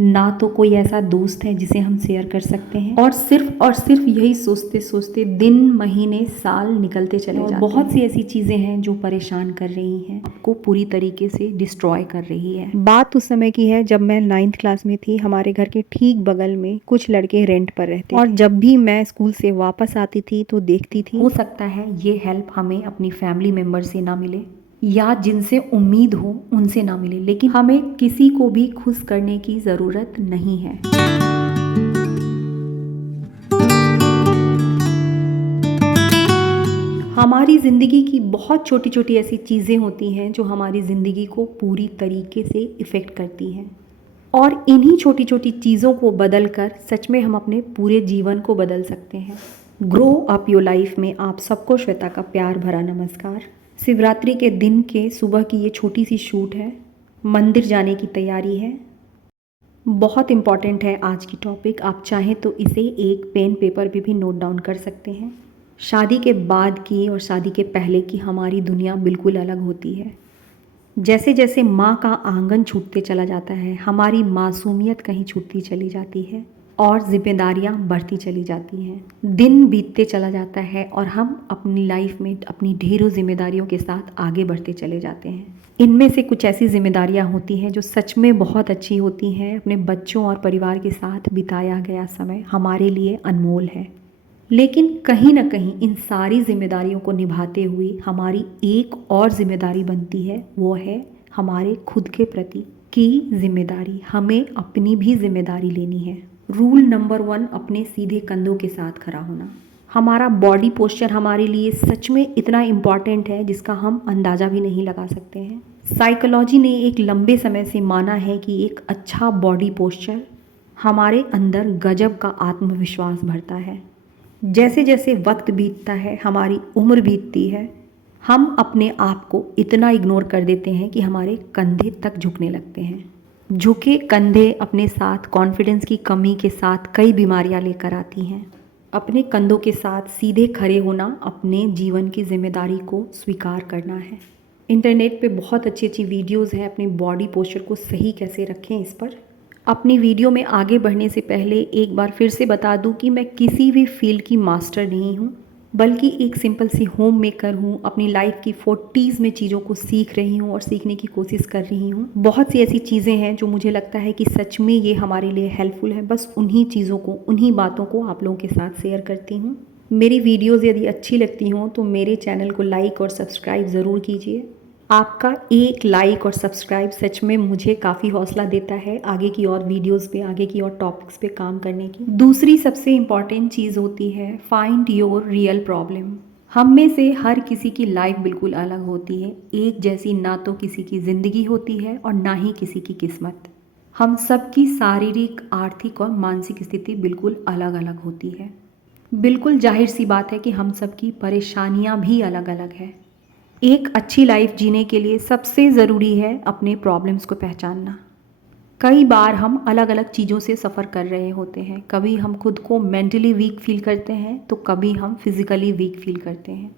ना तो कोई ऐसा दोस्त है जिसे हम शेयर कर सकते हैं, और सिर्फ यही सोचते सोचते दिन महीने साल निकलते चले जाते हैं। बहुत सी ऐसी चीज़ें हैं जो परेशान कर रही हैं, आपको पूरी तरीके से डिस्ट्रॉय कर रही है। बात उस समय की है जब मैं 9th क्लास में थी। हमारे घर के ठीक बगल में कुछ लड़के रेंट पर रहते और जब भी मैं स्कूल से वापस आती थी तो देखती थी, हो सकता है ये हेल्प हमें अपनी फैमिली मेम्बर से ना मिले या जिनसे उम्मीद हो उनसे ना मिले, लेकिन हमें किसी को भी खुश करने की ज़रूरत नहीं है। हमारी ज़िंदगी की बहुत छोटी छोटी ऐसी चीज़ें होती हैं जो हमारी ज़िंदगी को पूरी तरीके से इफ़ेक्ट करती हैं, और इन्हीं छोटी छोटी चीज़ों को बदल कर सच में हम अपने पूरे जीवन को बदल सकते हैं। ग्रो अप योर लाइफ में आप सबको श्वेता का प्यार भरा नमस्कार। शिवरात्रि के दिन के सुबह की ये छोटी सी शूट है। मंदिर जाने की तैयारी है। बहुत इम्पॉर्टेंट है आज की टॉपिक। आप चाहें तो इसे एक पेन पेपर पे भी नोट डाउन कर सकते हैं। शादी के बाद की और शादी के पहले की हमारी दुनिया बिल्कुल अलग होती है। जैसे जैसे माँ का आंगन छूटते चला जाता है, हमारी मासूमियत कहीं छूटती चली जाती है और जिम्मेदारियाँ बढ़ती चली जाती हैं। दिन बीतते चला जाता है और हम अपनी लाइफ में अपनी ढेरों जिम्मेदारियों के साथ आगे बढ़ते चले जाते हैं। इनमें से कुछ ऐसी जिम्मेदारियाँ होती हैं जो सच में बहुत अच्छी होती हैं। अपने बच्चों और परिवार के साथ बिताया गया समय हमारे लिए अनमोल है, लेकिन कहीं ना कहीं इन सारी जिम्मेदारियों को निभाते हुए हमारी एक और जिम्मेदारी बनती है, वो है हमारे खुद के प्रति की जिम्मेदारी। हमें अपनी भी जिम्मेदारी लेनी है। रूल नंबर 1, अपने सीधे कंधों के साथ खड़ा होना। हमारा बॉडी पोस्चर हमारे लिए सच में इतना इम्पॉर्टेंट है जिसका हम अंदाज़ा भी नहीं लगा सकते हैं। साइकोलॉजी ने एक लंबे समय से माना है कि एक अच्छा बॉडी पोस्चर हमारे अंदर गजब का आत्मविश्वास भरता है। जैसे जैसे वक्त बीतता है, हमारी उम्र बीतती है, हम अपने आप को इतना इग्नोर कर देते हैं कि हमारे कंधे तक झुकने लगते हैं। झुके कंधे अपने साथ कॉन्फिडेंस की कमी के साथ कई बीमारियां लेकर आती हैं। अपने कंधों के साथ सीधे खड़े होना अपने जीवन की जिम्मेदारी को स्वीकार करना है। इंटरनेट पे बहुत अच्छी अच्छी वीडियोज़ हैं अपने बॉडी पोस्चर को सही कैसे रखें इस पर। अपनी वीडियो में आगे बढ़ने से पहले एक बार फिर से बता दूं कि मैं किसी भी फील्ड की मास्टर नहीं हूं, बल्कि एक सिंपल सी होम मेकर हूं। अपनी लाइफ की 40s में चीज़ों को सीख रही हूं और सीखने की कोशिश कर रही हूं। बहुत सी ऐसी चीज़ें हैं जो मुझे लगता है कि सच में ये हमारे लिए हेल्पफुल है। बस उन्हीं चीज़ों को, उन्हीं बातों को आप लोगों के साथ शेयर करती हूँ। मेरी वीडियोज़ यदि अच्छी लगती हों तो मेरे चैनल को लाइक और सब्सक्राइब ज़रूर कीजिए। आपका एक लाइक और सब्सक्राइब सच में मुझे काफ़ी हौसला देता है आगे की और वीडियोस पे, आगे की और टॉपिक्स पे काम करने की। दूसरी सबसे इम्पॉर्टेंट चीज़ होती है फाइंड योर रियल प्रॉब्लम। हम में से हर किसी की लाइफ बिल्कुल अलग होती है। एक जैसी ना तो किसी की ज़िंदगी होती है और ना ही किसी की किस्मत। हम सबकी शारीरिक, आर्थिक और मानसिक स्थिति बिल्कुल अलग अलग होती है। बिल्कुल जाहिर सी बात है कि हम सबकी परेशानियाँ भी अलग अलग है। एक अच्छी लाइफ जीने के लिए सबसे ज़रूरी है अपने प्रॉब्लम्स को पहचानना। कई बार हम अलग अलग चीज़ों से सफ़र कर रहे होते हैं। कभी हम खुद को मेंटली वीक फील करते हैं तो कभी हम फिज़िकली वीक फील करते हैं।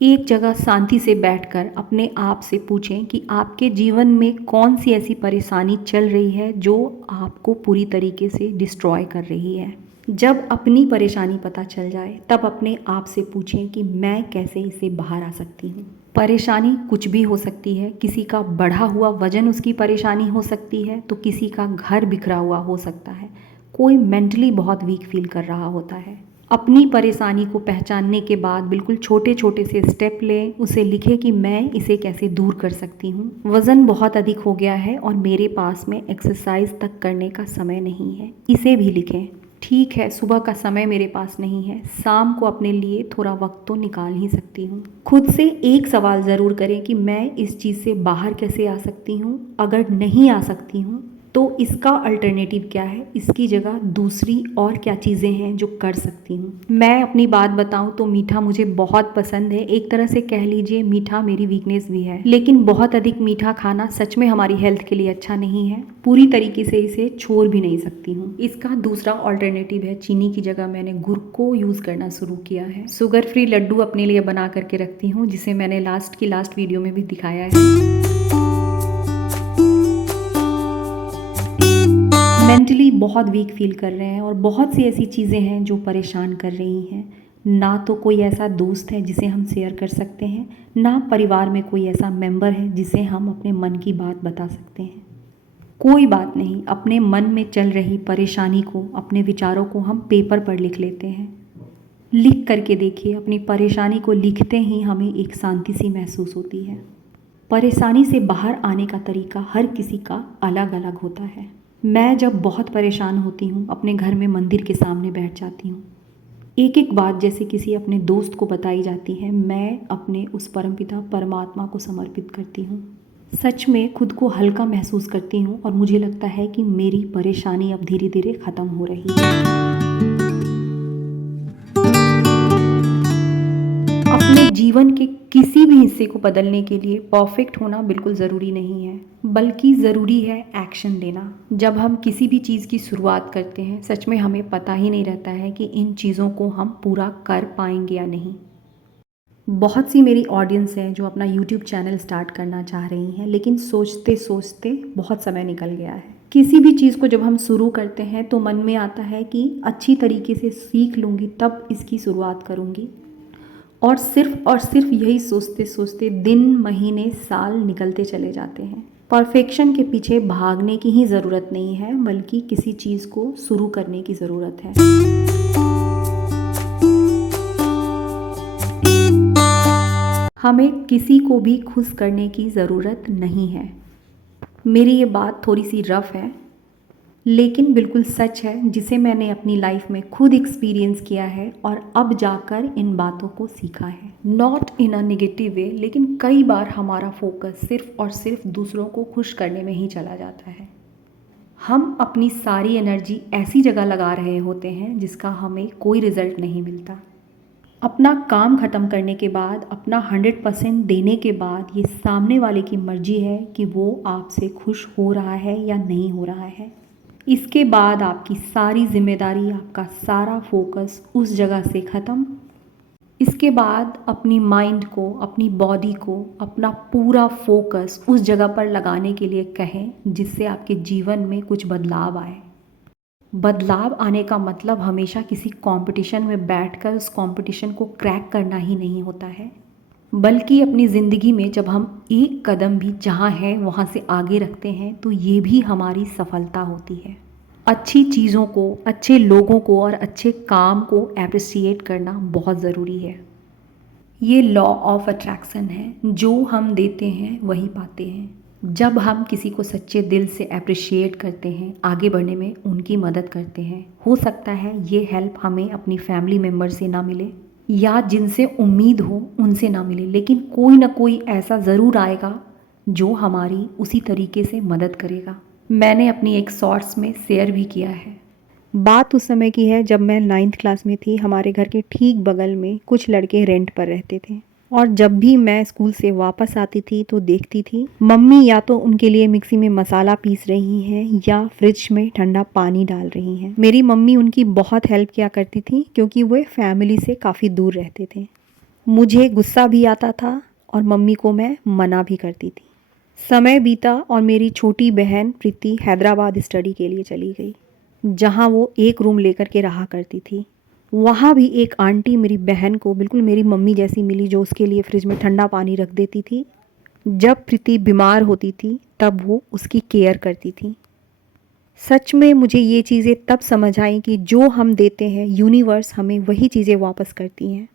एक जगह शांति से बैठकर अपने आप से पूछें कि आपके जीवन में कौन सी ऐसी परेशानी चल रही है जो आपको पूरी तरीके से डिस्ट्रॉय कर रही है। जब अपनी परेशानी पता चल जाए तब अपने आप से पूछें कि मैं कैसे इससे बाहर आ सकती हूँ। परेशानी कुछ भी हो सकती है। किसी का बढ़ा हुआ वजन उसकी परेशानी हो सकती है, तो किसी का घर बिखरा हुआ हो सकता है। कोई मेंटली बहुत वीक फील कर रहा होता है। अपनी परेशानी को पहचानने के बाद बिल्कुल छोटे छोटे से स्टेप लें। उसे लिखें कि मैं इसे कैसे दूर कर सकती हूँ। वज़न बहुत अधिक हो गया है और मेरे पास में एक्सरसाइज तक करने का समय नहीं है, इसे भी लिखें। ठीक है, सुबह का समय मेरे पास नहीं है, शाम को अपने लिए थोड़ा वक्त तो निकाल ही सकती हूँ। खुद से एक सवाल ज़रूर करें कि मैं इस चीज़ से बाहर कैसे आ सकती हूँ। अगर नहीं आ सकती हूँ तो इसका अल्टरनेटिव क्या है, इसकी जगह दूसरी और क्या चीज़ें हैं जो कर सकती हूँ। मैं अपनी बात बताऊँ तो मीठा मुझे बहुत पसंद है। एक तरह से कह लीजिए मीठा मेरी वीकनेस भी है, लेकिन बहुत अधिक मीठा खाना सच में हमारी हेल्थ के लिए अच्छा नहीं है। पूरी तरीके से इसे छोड़ भी नहीं सकती हूँ। इसका दूसरा अल्टरनेटिव है चीनी की जगह मैंने गुड़ को यूज़ करना शुरू किया है। शुगर फ्री लड्डू अपने लिए बना करके रखती हूँ, जिसे मैंने लास्ट वीडियो में भी दिखाया है। मेंटली बहुत वीक फील कर रहे हैं और बहुत सी ऐसी चीज़ें हैं जो परेशान कर रही हैं। ना तो कोई ऐसा दोस्त है जिसे हम शेयर कर सकते हैं, ना परिवार में कोई ऐसा मेंबर है जिसे हम अपने मन की बात बता सकते हैं। कोई बात नहीं, अपने मन में चल रही परेशानी को, अपने विचारों को हम पेपर पर लिख लेते हैं। लिख करके देखिए, अपनी परेशानी को लिखते ही हमें एक शांति सी महसूस होती है। परेशानी से बाहर आने का तरीका हर किसी का अलग अलग होता है। मैं जब बहुत परेशान होती हूँ, अपने घर में मंदिर के सामने बैठ जाती हूँ। एक एक बात जैसे किसी अपने दोस्त को बताई जाती है, मैं अपने उस परमपिता परमात्मा को समर्पित करती हूँ। सच में खुद को हल्का महसूस करती हूँ और मुझे लगता है कि मेरी परेशानी अब धीरे धीरे ख़त्म हो रही है। अपने जीवन के किसी भी हिस्से को बदलने के लिए परफेक्ट होना बिल्कुल ज़रूरी नहीं है, बल्कि ज़रूरी है एक्शन लेना। जब हम किसी भी चीज़ की शुरुआत करते हैं, सच में हमें पता ही नहीं रहता है कि इन चीज़ों को हम पूरा कर पाएंगे या नहीं। बहुत सी मेरी ऑडियंस हैं जो अपना यूट्यूब चैनल स्टार्ट करना चाह रही हैं, लेकिन सोचते सोचते बहुत समय निकल गया है। किसी भी चीज़ को जब हम शुरू करते हैं तो मन में आता है कि अच्छी तरीके से सीख लूँगी तब इसकी शुरुआत करूँगी, और सिर्फ यही सोचते सोचते दिन, महीने, साल निकलते चले जाते हैं। परफेक्शन के पीछे भागने की ही ज़रूरत नहीं है, बल्कि किसी चीज़ को शुरू करने की ज़रूरत है। हमें किसी को भी खुश करने की ज़रूरत नहीं है। मेरी ये बात थोड़ी सी रफ़ है, लेकिन बिल्कुल सच है, जिसे मैंने अपनी लाइफ में खुद एक्सपीरियंस किया है और अब जाकर इन बातों को सीखा है। Not in a negative way, लेकिन कई बार हमारा फोकस सिर्फ और सिर्फ दूसरों को खुश करने में ही चला जाता है। हम अपनी सारी एनर्जी ऐसी जगह लगा रहे होते हैं जिसका हमें कोई रिज़ल्ट नहीं मिलता। अपना काम ख़त्म करने के बाद, अपना 100% देने के बाद, ये सामने वाले की मर्ज़ी है कि वो आपसे खुश हो रहा है या नहीं हो रहा है। इसके बाद आपकी सारी जिम्मेदारी, आपका सारा फोकस उस जगह से ख़त्म। इसके बाद अपनी माइंड को, अपनी बॉडी को, अपना पूरा फोकस उस जगह पर लगाने के लिए कहें जिससे आपके जीवन में कुछ बदलाव आए। बदलाव आने का मतलब हमेशा किसी कंपटीशन में बैठकर उस कंपटीशन को क्रैक करना ही नहीं होता है, बल्कि अपनी ज़िंदगी में जब हम एक कदम भी जहाँ हैं वहाँ से आगे रखते हैं तो ये भी हमारी सफलता होती है। अच्छी चीज़ों को, अच्छे लोगों को और अच्छे काम को अप्रिशिएट करना बहुत ज़रूरी है। ये लॉ ऑफ अट्रैक्शन है, जो हम देते हैं वही पाते हैं। जब हम किसी को सच्चे दिल से अप्रिशिएट करते हैं, आगे बढ़ने में उनकी मदद करते हैं, हो सकता है ये हेल्प हमें अपनी फैमिली मेम्बर से ना मिले या जिनसे उम्मीद हो उनसे ना मिले, लेकिन कोई ना कोई ऐसा ज़रूर आएगा जो हमारी उसी तरीके से मदद करेगा। मैंने अपनी एक शॉर्ट्स में शेयर भी किया है। बात उस समय की है जब मैं 9th क्लास में थी। हमारे घर के ठीक बगल में कुछ लड़के रेंट पर रहते थे, और जब भी मैं स्कूल से वापस आती थी तो देखती थी मम्मी या तो उनके लिए मिक्सी में मसाला पीस रही हैं या फ्रिज में ठंडा पानी डाल रही हैं। मेरी मम्मी उनकी बहुत हेल्प किया करती थी क्योंकि वे फैमिली से काफ़ी दूर रहते थे। मुझे गुस्सा भी आता था और मम्मी को मैं मना भी करती थी। समय बीता और मेरी छोटी बहन प्रीति हैदराबाद स्टडी के लिए चली गई, जहाँ वो एक रूम लेकर के रहा करती थी। वहाँ भी एक आंटी मेरी बहन को बिल्कुल मेरी मम्मी जैसी मिली, जो उसके लिए फ्रिज में ठंडा पानी रख देती थी। जब प्रीति बीमार होती थी तब वो उसकी केयर करती थी। सच में मुझे ये चीज़ें तब समझ आई कि जो हम देते हैं यूनिवर्स हमें वही चीज़ें वापस करती हैं।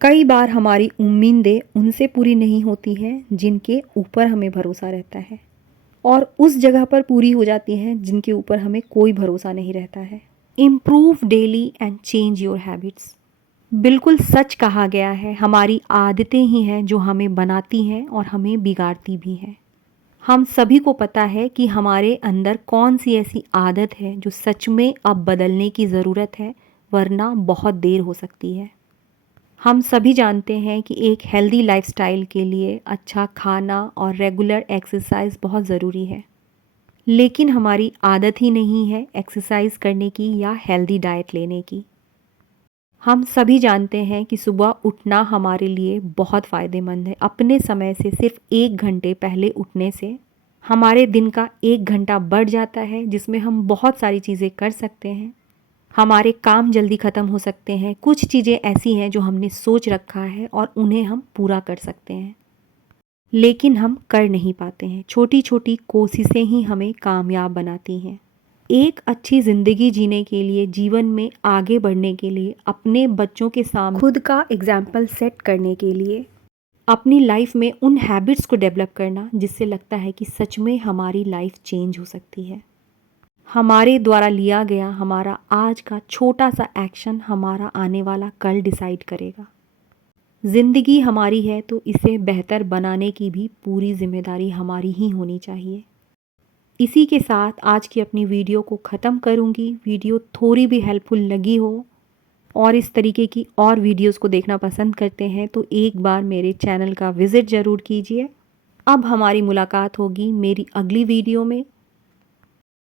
कई बार हमारी उम्मीदें उनसे पूरी नहीं होती हैं जिनके ऊपर हमें भरोसा रहता है, और उस जगह पर पूरी हो जाती हैं जिनके ऊपर हमें कोई भरोसा नहीं रहता है। Improve daily and change your habits. बिल्कुल सच कहा गया है, हमारी आदतें ही हैं जो हमें बनाती हैं और हमें बिगाड़ती भी हैं। हम सभी को पता है कि हमारे अंदर कौन सी ऐसी आदत है जो सच में अब बदलने की ज़रूरत है, वरना बहुत देर हो सकती है। हम सभी जानते हैं कि एक हेल्दी लाइफस्टाइल के लिए अच्छा खाना और रेगुलर एक्सरसाइज बहुत ज़रूरी है, लेकिन हमारी आदत ही नहीं है एक्सरसाइज करने की या हेल्दी डाइट लेने की। हम सभी जानते हैं कि सुबह उठना हमारे लिए बहुत फ़ायदेमंद है। अपने समय से सिर्फ 1 घंटे पहले उठने से हमारे दिन का 1 घंटा बढ़ जाता है जिसमें हम बहुत सारी चीज़ें कर सकते हैं। हमारे काम जल्दी ख़त्म हो सकते हैं। कुछ चीज़ें ऐसी हैं जो हमने सोच रखा है और उन्हें हम पूरा कर सकते हैं, लेकिन हम कर नहीं पाते हैं। छोटी-छोटी कोशिशें ही हमें कामयाब बनाती हैं। एक अच्छी ज़िंदगी जीने के लिए, जीवन में आगे बढ़ने के लिए, अपने बच्चों के सामने खुद का एग्ज़ाम्पल सेट करने के लिए, अपनी लाइफ में उन हैबिट्स को डेवलप करना जिससे लगता है कि सच में हमारी लाइफ चेंज हो सकती है। हमारे द्वारा लिया गया हमारा आज का छोटा सा एक्शन हमारा आने वाला कल डिसाइड करेगा। ज़िंदगी हमारी है तो इसे बेहतर बनाने की भी पूरी जिम्मेदारी हमारी ही होनी चाहिए। इसी के साथ आज की अपनी वीडियो को ख़त्म करूँगी। वीडियो थोड़ी भी हेल्पफुल लगी हो और इस तरीके की और वीडियोस को देखना पसंद करते हैं तो एक बार मेरे चैनल का विज़िट ज़रूर कीजिए। अब हमारी मुलाकात होगी मेरी अगली वीडियो में।